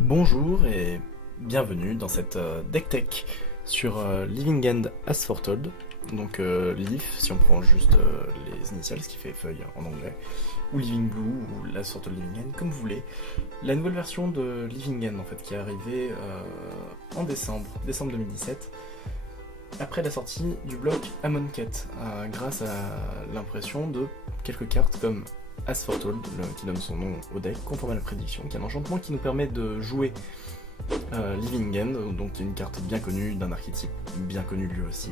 Bonjour et bienvenue dans cette deck tech sur Living End Asphalted. Donc Leaf si on prend juste les initiales, ce qui fait feuille en anglais, ou Living Blue ou l'Asphalted Living End, comme vous voulez. La nouvelle version de Living End en fait qui est arrivée en décembre 2017, après la sortie du bloc Amonkhet, grâce à l'impression de quelques cartes comme Asphalted, qui donne son nom au deck, conforme à la prédiction, qui est un enchantement qui nous permet de jouer Living End, donc qui est une carte bien connue, d'un archétype bien connu lui aussi,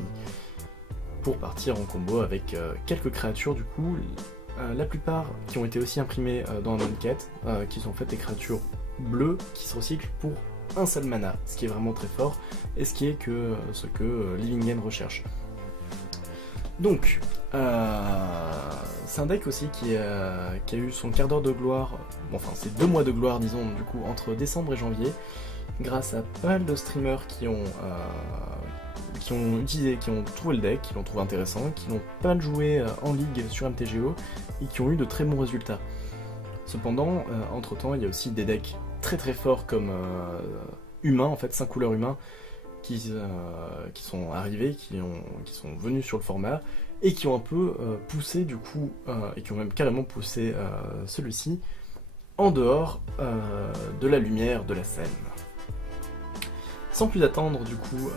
pour partir en combo avec quelques créatures du coup, la plupart qui ont été aussi imprimées dans Amonkhet, qui sont en fait des créatures bleues qui se recyclent pour un seul mana, ce qui est vraiment très fort, et ce qui est ce que Living End recherche. Donc, c'est un deck aussi qui a eu son quart d'heure de gloire, enfin c'est 2 mois de gloire disons, du coup, entre décembre et janvier, grâce à pas mal de streamers qui ont trouvé le deck, qui l'ont trouvé intéressant, qui l'ont pas mal joué en ligue sur MTGO, et qui ont eu de très bons résultats. Cependant, entre temps, il y a aussi des decks très très forts comme humains, en fait 5 couleurs humains, qui sont arrivés, qui sont venus sur le format, et qui ont un peu poussé du coup, et qui ont même carrément poussé celui-ci en dehors de la lumière de la scène. Sans plus attendre, du coup,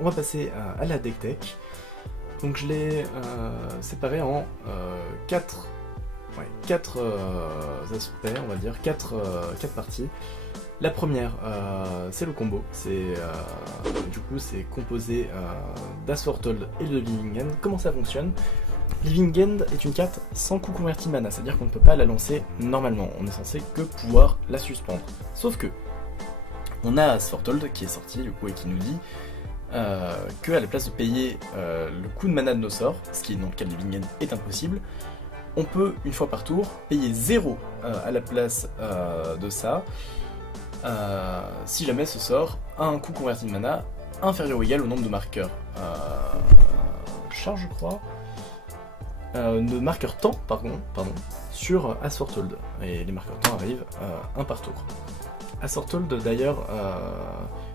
on va passer à la deck tech. Donc je l'ai séparé en 4 aspects, on va dire, 4 parties. La première, c'est le combo, du coup c'est composé d'Asphalted et de Living End. Comment ça fonctionne? Living End est une carte sans coût converti mana, c'est-à-dire qu'on ne peut pas la lancer normalement, on est censé que pouvoir la suspendre. Sauf que, on a Asphalted qui est sorti du coup et qui nous dit qu'à la place de payer le coût de mana de nos sorts, ce qui dans le cas de Living End est impossible, on peut, une fois par tour, payer 0 à la place de ça, si jamais ce sort a un coût converti de mana inférieur ou égal au nombre de marqueurs charge, je crois, de marqueurs temps, pardon, sur Asphalted. Et les marqueurs temps arrivent un par tour. Asphalted d'ailleurs,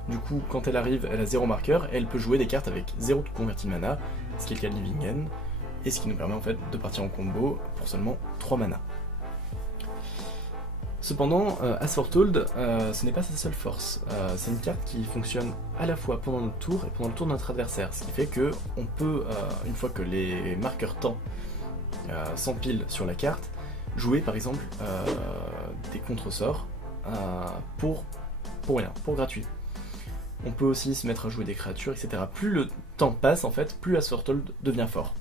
du coup, quand elle arrive, elle a 0 marqueur et elle peut jouer des cartes avec 0 de converti de mana, ce qui est le cas de Living End, et ce qui nous permet en fait de partir en combo pour seulement 3 mana. Cependant, Asphalted, ce n'est pas sa seule force. C'est une carte qui fonctionne à la fois pendant notre tour et pendant le tour de notre adversaire, ce qui fait que on peut, une fois que les marqueurs temps s'empilent sur la carte, jouer par exemple des contre-sorts pour rien, pour gratuit. On peut aussi se mettre à jouer des créatures, etc. Plus le temps passe, en fait, plus Asphalted devient fort.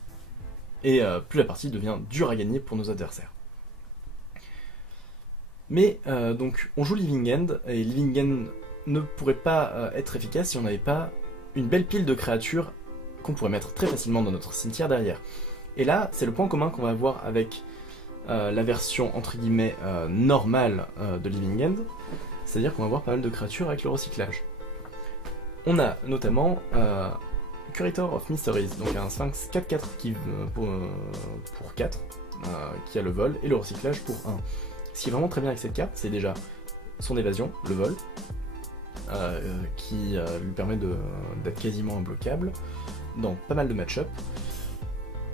Et plus la partie devient dure à gagner pour nos adversaires. Mais donc on joue Living End, et Living End ne pourrait pas être efficace si on n'avait pas une belle pile de créatures qu'on pourrait mettre très facilement dans notre cimetière derrière. Et là, c'est le point commun qu'on va avoir avec la version entre guillemets normale de Living End, c'est-à-dire qu'on va avoir pas mal de créatures avec le recyclage. On a notamment Curator of Mysteries, donc un Sphinx 4-4 pour 4, qui a le vol, et le recyclage pour 1. Ce qui est vraiment très bien avec cette carte, c'est déjà son évasion, le vol, qui lui permet d'être quasiment imbloquable dans pas mal de match-up.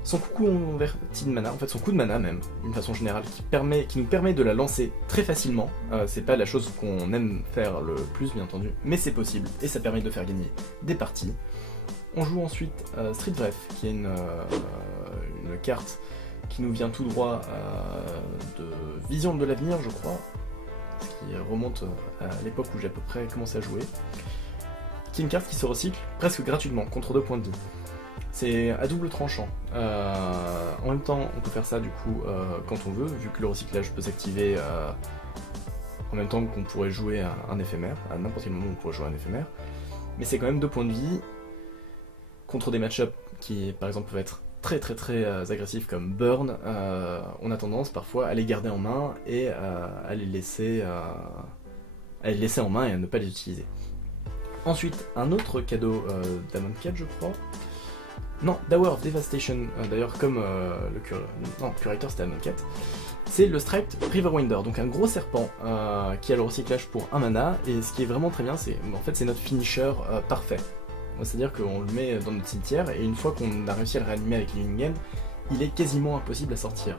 Son coût converti de mana, en fait son coût de mana même, d'une façon générale, qui nous permet de la lancer très facilement. C'est pas la chose qu'on aime faire le plus bien entendu, mais c'est possible, et ça permet de faire gagner des parties. On joue ensuite Street Vref, qui est une carte qui nous vient tout droit de Vision de l'avenir, je crois, ce qui remonte à l'époque où j'ai à peu près commencé à jouer, qui est une carte qui se recycle presque gratuitement, contre 2 points de vie. C'est à double tranchant. En même temps, on peut faire ça du coup quand on veut, vu que le recyclage peut s'activer en même temps qu'on pourrait jouer un éphémère, à n'importe quel moment on pourrait jouer un éphémère, mais c'est quand même 2 points de vie contre des match-ups qui par exemple peuvent être très agressifs comme Burn. On a tendance parfois à les garder en main et à les laisser en main et à ne pas les utiliser. Ensuite, un autre cadeau d'Amonkhet, je crois. Non, d'Hour of Devastation, d'ailleurs comme Curator c'était Amonkhet. c'est le Striped Riverwinder, donc un gros serpent qui a le recyclage pour 1 mana, et ce qui est vraiment très bien, c'est en fait c'est notre finisher parfait. C'est-à-dire qu'on le met dans notre cimetière, et une fois qu'on a réussi à le réanimer avec Living End, il est quasiment impossible à sortir,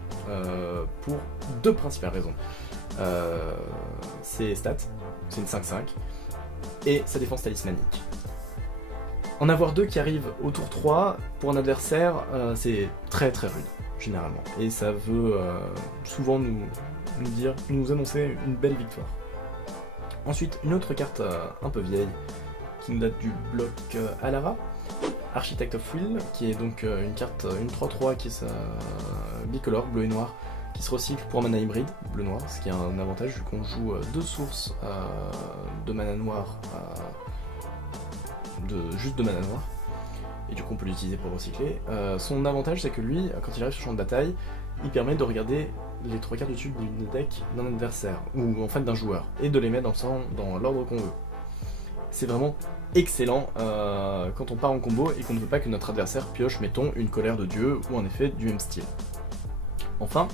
pour 2 principales raisons. Ses stats, c'est une 5-5, et sa défense talismanique. En avoir 2 qui arrivent au tour 3, pour un adversaire, c'est très très rude, généralement. Et ça veut souvent nous annoncer une belle victoire. Ensuite, une autre carte un peu vieille, qui nous date du bloc Alara, Architect of Will, qui est donc une carte, une 3-3 qui est bicolore, bleu et noir, qui se recycle pour un mana hybride, bleu-noir, ce qui a un avantage vu qu'on joue 2 sources de mana noir, juste de mana noir, et du coup on peut l'utiliser pour recycler. Son avantage c'est que lui, quand il arrive sur le champ de bataille, il permet de regarder les 3 cartes du dessus du deck d'un adversaire, ou en fait d'un joueur, et de les mettre dans l'ordre qu'on veut. C'est vraiment excellent quand on part en combo et qu'on ne veut pas que notre adversaire pioche, mettons, une colère de dieu ou un effet du même style. Enfin,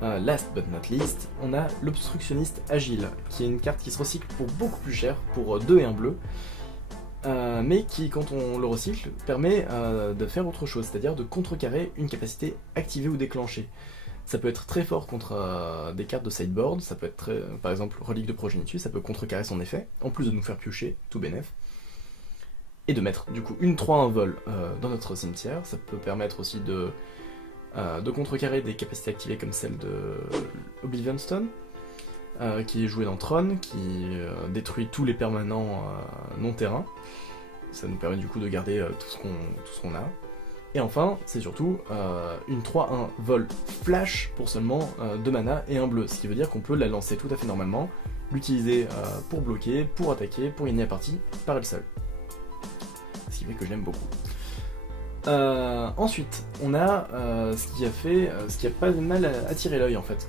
last but not least, on a l'obstructionniste agile, qui est une carte qui se recycle pour beaucoup plus cher, pour 2 et 1 bleu, mais qui, quand on le recycle, permet de faire autre chose, c'est-à-dire de contrecarrer une capacité activée ou déclenchée. Ça peut être très fort contre des cartes de sideboard, ça peut être par exemple Relique de Progenitus, ça peut contrecarrer son effet, en plus de nous faire piocher, tout bénef. Et de mettre du coup une 3-1 vol dans notre cimetière, ça peut permettre aussi de contrecarrer des capacités activées comme celle de Oblivion Stone, qui est joué dans Tron, qui détruit tous les permanents non-terrain. Ça nous permet du coup de garder tout ce qu'on a. Et enfin, c'est surtout une 3-1 vol flash pour seulement 2 mana et 1 bleu, ce qui veut dire qu'on peut la lancer tout à fait normalement, l'utiliser pour bloquer, pour attaquer, pour gagner la partie par elle seule. Ce qui fait que je l'aime beaucoup. Ensuite, on a ce qui a pas de mal à attirer l'œil en fait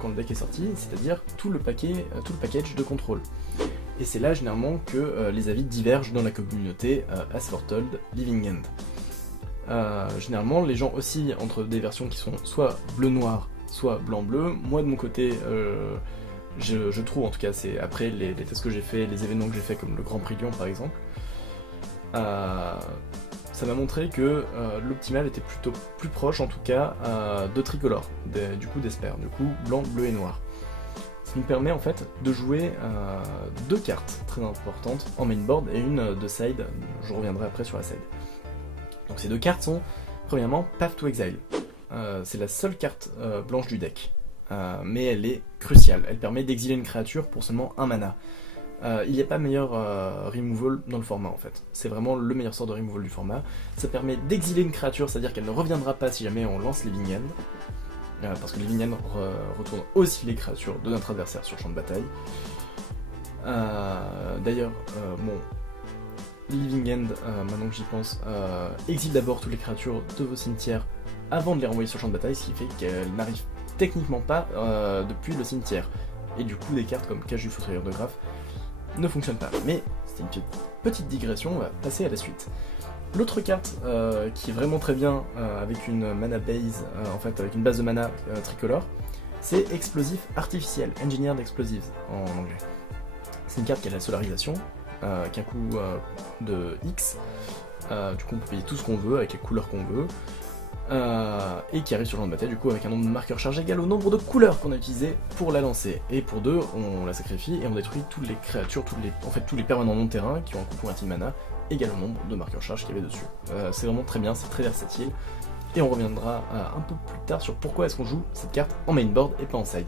quand le deck est sorti, c'est-à-dire tout le package de contrôle. Et c'est là généralement que les avis divergent dans la communauté Asphalted Living End. Généralement, les gens oscillent entre des versions qui sont soit bleu-noir, soit blanc-bleu. Moi, de mon côté, je trouve, en tout cas, c'est après les tests que j'ai fait, les événements que j'ai fait, comme le Grand Prix Lyon par exemple, ça m'a montré que l'optimal était plutôt plus proche, en tout cas, de tricolore, du coup d'Esper, du coup blanc, bleu et noir. Ça nous permet en fait de jouer 2 cartes très importantes en mainboard et une de side, je reviendrai après sur la side. Donc ces 2 cartes sont, premièrement, Path to Exile. C'est la seule carte blanche du deck, mais elle est cruciale. Elle permet d'exiler une créature pour seulement 1 mana. Il n'y a pas meilleur removal dans le format en fait. C'est vraiment le meilleur sort de removal du format. Ça permet d'exiler une créature, c'est-à-dire qu'elle ne reviendra pas si jamais on lance Living End. Parce que Living End retourne aussi les créatures de notre adversaire sur le champ de bataille. D'ailleurs, Living End, maintenant que j'y pense, exile d'abord toutes les créatures de vos cimetières avant de les renvoyer sur le champ de bataille, ce qui fait qu'elles n'arrivent techniquement pas depuis le cimetière. Et du coup, des cartes comme Cage du Fautrier de Graphe ne fonctionnent pas. Mais c'est une petite digression, on va passer à la suite. L'autre carte qui est vraiment très bien avec une mana base, en fait avec une base de mana tricolore, c'est Explosif Artificiel, Engineered Explosives en anglais. C'est une carte qui a la solarisation, qui a un coût de X, du coup on peut payer tout ce qu'on veut avec les couleurs qu'on veut, et qui arrive sur le champ de bataille du coup avec un nombre de marqueurs chargés égal au nombre de couleurs qu'on a utilisé pour la lancer. Et pour 2, on la sacrifie et on détruit toutes les créatures, tous les permanents non terrain qui ont un coût converti de mana égal au nombre de marqueurs charges qu'il y avait dessus. C'est vraiment très bien, c'est très versatile, et on reviendra un peu plus tard sur pourquoi est-ce qu'on joue cette carte en mainboard et pas en side.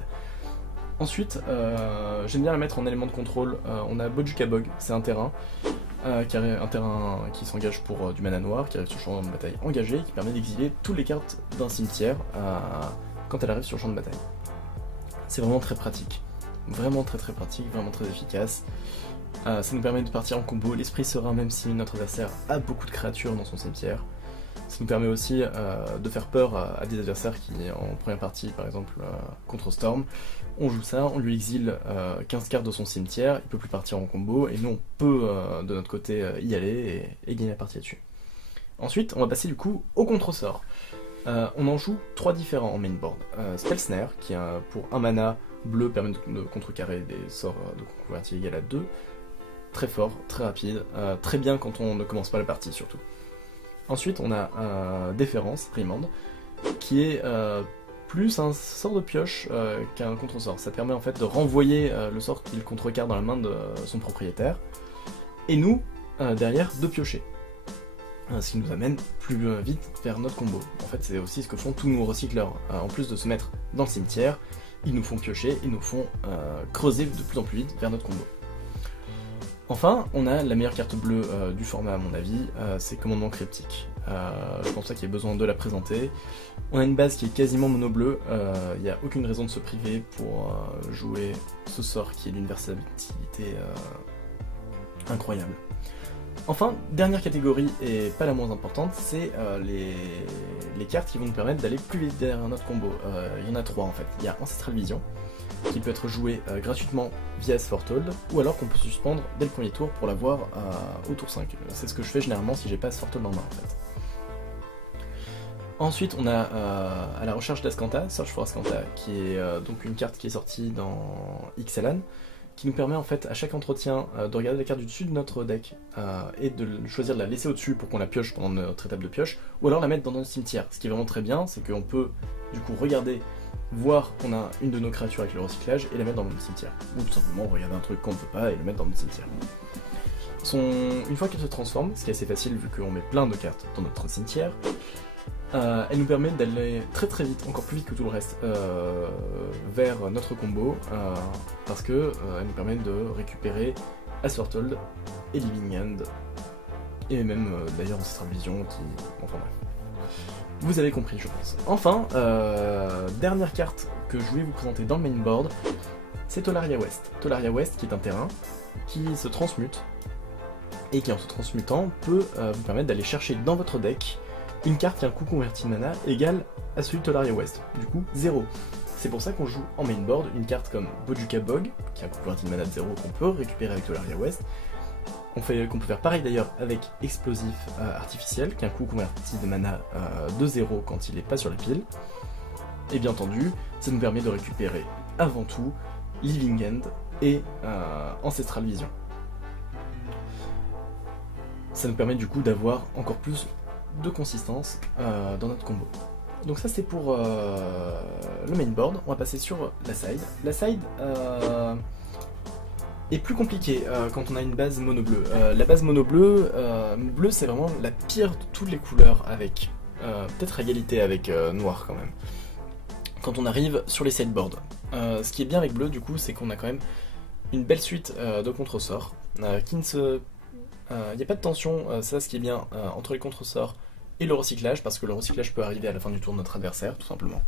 Ensuite, j'aime bien la mettre en élément de contrôle. On a Bojuka Bog, c'est un terrain qui s'engage pour du mana noir, qui arrive sur le champ de bataille engagé, qui permet d'exiler toutes les cartes d'un cimetière quand elle arrive sur le champ de bataille. C'est vraiment très pratique, vraiment très pratique, vraiment très efficace. Ça nous permet de partir en combo, l'esprit serein même si notre adversaire a beaucoup de créatures dans son cimetière. Ça nous permet aussi de faire peur à des adversaires qui, en première partie par exemple contre Storm, on joue ça, on lui exile 15 cartes de son cimetière, il peut plus partir en combo, et nous on peut de notre côté y aller et gagner la partie là-dessus. Ensuite, on va passer du coup au contre-sort. On en joue 3 différents en main board. Spell Snare, qui pour 1 mana bleu permet de contrecarrer des sorts de converti égal à 2. Très fort, très rapide, très bien quand on ne commence pas la partie surtout. Ensuite on a Déférence, Remand, qui est plus un sort de pioche qu'un contre-sort. Ça permet en fait de renvoyer le sort qu'il contrecarre dans la main de son propriétaire, et nous, derrière, de piocher. Ce qui nous amène plus vite vers notre combo. En fait, c'est aussi ce que font tous nos recycleurs. En plus de se mettre dans le cimetière, ils nous font piocher, ils nous font creuser de plus en plus vite vers notre combo. Enfin, on a la meilleure carte bleue du format à mon avis, c'est Commandement Cryptique. Je pense pas qu'il y ait besoin de la présenter. On a une base qui est quasiment mono-bleu, il n'y a aucune raison de se priver pour jouer ce sort qui est d'une versatilité incroyable. Enfin, dernière catégorie, et pas la moins importante, c'est les cartes qui vont nous permettre d'aller plus vite derrière notre combo. Il y en a 3 en fait. Il y a Ancestral Vision, qui peut être joué gratuitement via Sfortold, ou alors qu'on peut suspendre dès le premier tour pour l'avoir au tour 5. C'est ce que je fais généralement si j'ai pas Sfortold en main en fait. Ensuite, on a à la recherche d'Ascanta, Search for Ascanta, qui est donc une carte qui est sortie dans Ixalan, qui nous permet en fait à chaque entretien de regarder la carte du dessus de notre deck et de choisir de la laisser au-dessus pour qu'on la pioche pendant notre étape de pioche, ou alors la mettre dans notre cimetière. Ce qui est vraiment très bien, c'est qu'on peut du coup regarder, voir qu'on a une de nos créatures avec le recyclage et la mettre dans notre cimetière. Ou tout simplement regarder un truc qu'on ne peut pas et le mettre dans notre cimetière. Une fois qu'elle se transforme, ce qui est assez facile vu qu'on met plein de cartes dans notre cimetière, elle nous permet d'aller très très vite, encore plus vite que tout le reste, vers notre combo, parce que elle nous permet de récupérer Assortold et Living End, et même d'ailleurs Ancestral Vision, enfin bref. Vous avez compris, je pense. Enfin, dernière carte que je voulais vous présenter dans le main board, c'est Tolaria West. Tolaria West qui est un terrain qui se transmute, et qui en se transmutant peut vous permettre d'aller chercher dans votre deck une carte qui a un coût converti de mana égal à celui de Tolaria West, du coup 0. C'est pour ça qu'on joue en main board une carte comme Bojuka Bog, qui a un coût converti de mana de 0 qu'on peut récupérer avec Tolaria West. Qu'on peut faire pareil d'ailleurs avec Explosif Artificiel, qui a un coût converti de mana de 0 quand il n'est pas sur la pile. Et bien entendu, ça nous permet de récupérer avant tout Living End et Ancestral Vision. Ça nous permet du coup d'avoir encore plus de consistance dans notre combo. Donc ça c'est pour le main board. On va passer sur la side. La side est plus compliquée quand on a une base mono bleu. La base mono bleu, bleu c'est vraiment la pire de toutes les couleurs, avec peut-être égalité avec noir quand même. Quand on arrive sur les sideboards, ce qui est bien avec bleu du coup, c'est qu'on a quand même une belle suite de contre-sorts qui ne se il n'y a pas de tension, ça ce qui est bien, entre les contre-sorts et le recyclage, parce que le recyclage peut arriver à la fin du tour de notre adversaire, tout simplement.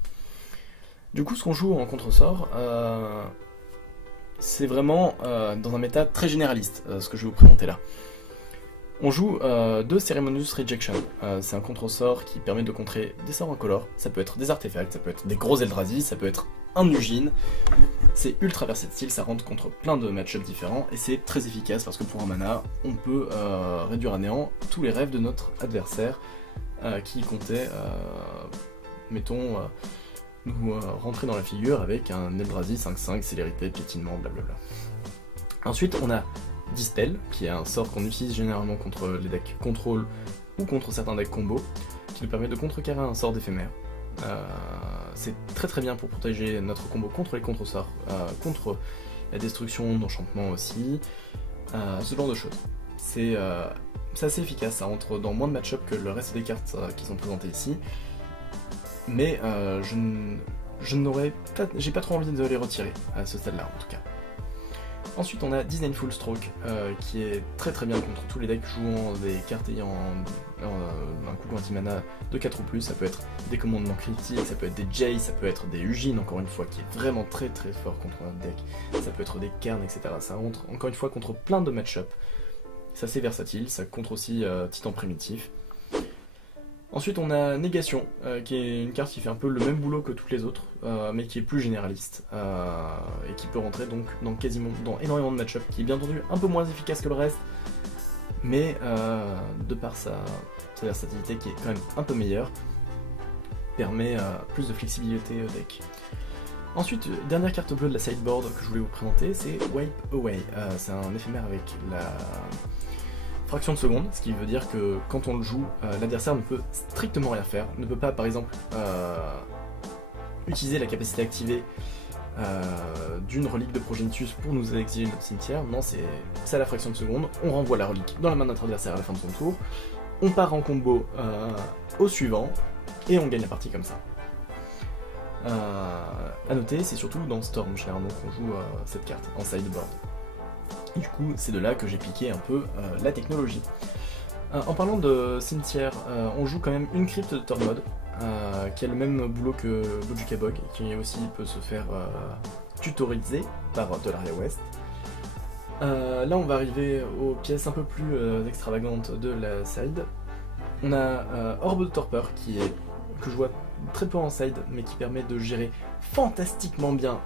Du coup, ce qu'on joue en contre-sort, c'est vraiment dans un méta très généraliste, ce que je vais vous présenter là. On joue 2 Ceremonious Rejection, c'est un contre-sort qui permet de contrer des sorts incolores, ça peut être des artefacts, ça peut être des gros Eldrazi, ça peut être un Ugin. C'est ultra versatile, ça rentre contre plein de match-ups différents et c'est très efficace parce que pour un mana, on peut réduire à néant tous les rêves de notre adversaire qui comptait, mettons, nous rentrer dans la figure avec un Eldrazi 5-5, célérité, piétinement, blablabla. Ensuite, on a Dispel, qui est un sort qu'on utilise généralement contre les decks contrôle ou contre certains decks combo, qui nous permet de contrecarrer un sort d'éphémère. C'est très très bien pour protéger notre combo contre les contre-sorts, contre la destruction d'enchantement aussi, ce genre de choses. C'est assez efficace, ça rentre dans moins de match-up que le reste des cartes qui sont présentées ici, mais j'ai pas trop envie de les retirer à ce stade-là en tout cas. Ensuite on a Disdainful Stroke qui est très très bien contre tous les decks jouant des cartes ayant un coût anti-mana de 4 ou plus. Ça peut être des commandements critiques, ça peut être des Jace, ça peut être des Ugin encore une fois qui est vraiment très très fort contre un deck. Ça peut être des Cairns, etc. Ça rentre encore une fois contre plein de match-up. C'est assez versatile, ça contre aussi Titan Primitif. Ensuite on a Négation, qui est une carte qui fait un peu le même boulot que toutes les autres, mais qui est plus généraliste, et qui peut rentrer donc dans énormément de match-up, qui est bien entendu un peu moins efficace que le reste, mais de par sa versatilité qui est quand même un peu meilleure, permet plus de flexibilité au deck. Ensuite, dernière carte bleue de la sideboard que je voulais vous présenter, c'est Wipe Away. C'est un éphémère avec la fraction de seconde, ce qui veut dire que quand on le joue, l'adversaire ne peut strictement rien faire, ne peut pas par exemple utiliser la capacité activée d'une relique de Progenitus pour nous exiler notre cimetière. Non, c'est à la fraction de seconde, on renvoie la relique dans la main de notre adversaire à la fin de son tour, on part en combo au suivant, et on gagne la partie comme ça. À noter, c'est surtout dans Storm généralement qu'on joue cette carte en sideboard. Et du coup, c'est de là que j'ai piqué un peu la technologie. En parlant de cimetière, on joue quand même une crypte de Tormod, qui a le même boulot que Bojuka Bog, qui aussi peut se faire tutoriser par Tolaria West. Là, on va arriver aux pièces un peu plus extravagantes de la side. On a Orbe de Torpeur, que je vois très peu en side, mais qui permet de gérer fantastiquement bien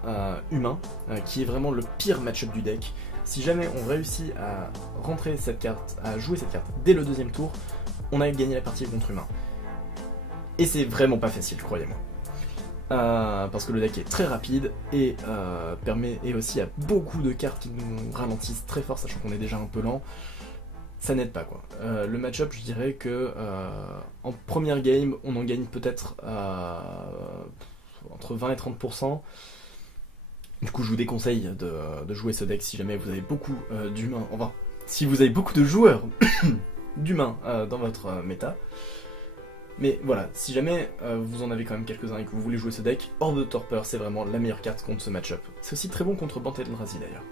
Humain, qui est vraiment le pire match-up du deck. Si jamais on réussit à rentrer cette carte, à jouer cette carte dès le deuxième tour, on a gagné la partie contre Humain. Et c'est vraiment pas facile, croyez-moi. Parce que le deck est très rapide et aussi à beaucoup de cartes qui nous ralentissent très fort, sachant qu'on est déjà un peu lent. Ça n'aide pas quoi. Le match-up, je dirais que en première game, on en gagne peut-être entre 20 et 30%. Du coup, je vous déconseille de jouer ce deck si jamais vous avez beaucoup d'humains. Enfin, si vous avez beaucoup de joueurs d'humains dans votre méta. Mais voilà, si jamais vous en avez quand même quelques-uns et que vous voulez jouer ce deck, Orbe de Torpeur, c'est vraiment la meilleure carte contre ce match-up. C'est aussi très bon contre Bant Eldrazi d'ailleurs.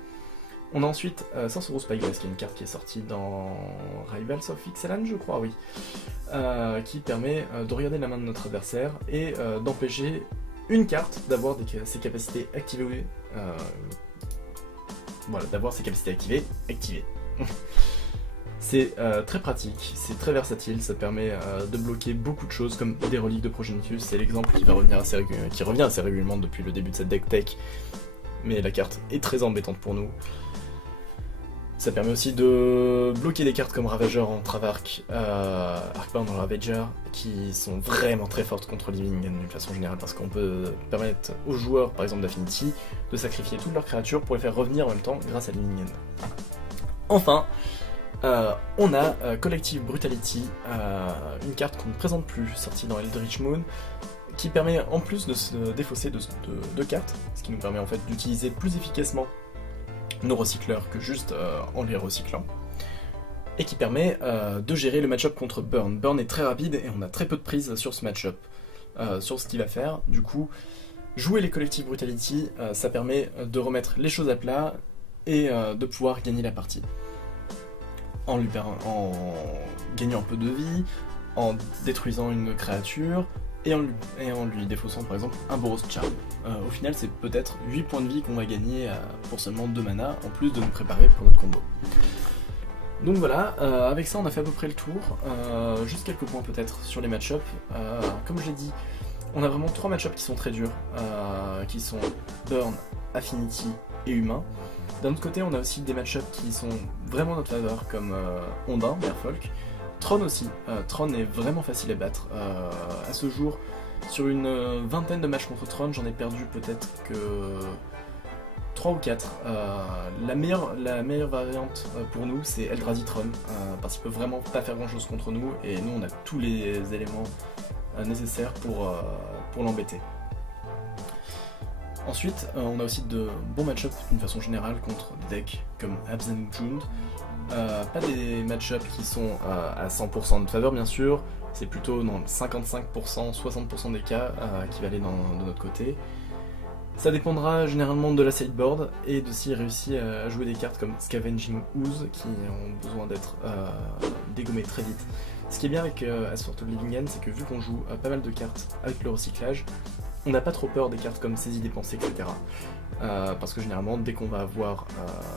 On a ensuite Sorcerer Spyglass, qui est une carte qui est sortie dans Rivals of Ixalan, je crois, oui. Qui permet de regarder la main de notre adversaire et d'empêcher une carte d'avoir ses capacités activées. Voilà, d'avoir ses capacités activées. C'est très pratique, c'est très versatile, ça permet de bloquer beaucoup de choses comme des reliques de Progenitus, c'est l'exemple qui revient assez régulièrement depuis le début de cette deck tech, mais la carte est très embêtante pour nous. Ça permet aussi de bloquer des cartes comme Ravager en Travark, Arcbound en Ravager, qui sont vraiment très fortes contre Living End d'une façon générale, parce qu'on peut permettre aux joueurs, par exemple d'Affinity, de sacrifier toutes leurs créatures pour les faire revenir en même temps grâce à Living End. Enfin, on a Collective Brutality, une carte qu'on ne présente plus, sortie dans Eldritch Moon, qui permet en plus de se défausser de deux cartes, ce qui nous permet en fait d'utiliser plus efficacement nos recycleurs que juste en les recyclant, et qui permet de gérer le match-up contre Burn. Burn est très rapide et on a très peu de prise sur ce match-up, sur ce qu'il va faire. Du coup, jouer les Collective Brutality, ça permet de remettre les choses à plat et de pouvoir gagner la partie. En gagnant un peu de vie, en détruisant une créature, et en lui défaussant par exemple un Boros Charm. Au final, c'est peut-être 8 points de vie qu'on va gagner pour seulement 2 mana, en plus de nous préparer pour notre combo. Donc voilà, avec ça on a fait à peu près le tour. Juste quelques points peut-être sur les match-ups. Comme je l'ai dit, on a vraiment 3 match-ups qui sont très durs, qui sont Burn, Affinity et Humain. D'un autre côté, on a aussi des match-ups qui sont vraiment en notre faveur, comme Ondin, Merfolk. Tron aussi. Tron est vraiment facile à battre. À ce jour, sur une vingtaine de matchs contre Tron, j'en ai perdu peut-être que 3 ou 4. La meilleure variante pour nous, c'est Eldrazi Tron, parce qu'il peut vraiment pas faire grand chose contre nous, et nous on a tous les éléments nécessaires pour l'embêter. Ensuite, on a aussi de bons match-ups d'une façon générale contre des decks comme Absent Jund. Pas des match-ups qui sont à 100% de notre faveur bien sûr, c'est plutôt dans 55%, 60% des cas qui va aller de notre côté. Ça dépendra généralement de la sideboard et de s'il réussit à jouer des cartes comme Scavenging Ooze qui ont besoin d'être dégommées très vite. Ce qui est bien avec Asphalted Living End, c'est que vu qu'on joue pas mal de cartes avec le recyclage, on n'a pas trop peur des cartes comme Saisie Dépensée, etc. Parce que généralement, dès qu'on va avoir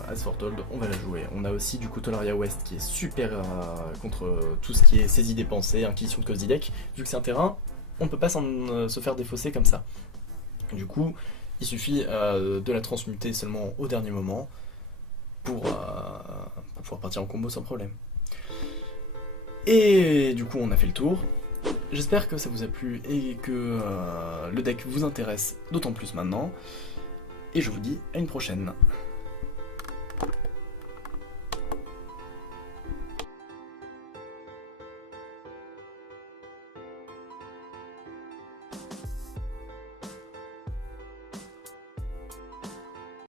Asphalted, on va la jouer. On a aussi du coup Tolaria West qui est super contre tout ce qui est Saisie Dépensée, Inquisition de Cozy Deck. Vu que c'est un terrain, on ne peut pas se faire défausser comme ça. Du coup, il suffit de la transmuter seulement au dernier moment pour pouvoir partir en combo sans problème. Et du coup, on a fait le tour. J'espère que ça vous a plu et que le deck vous intéresse d'autant plus maintenant. Et je vous dis à une prochaine.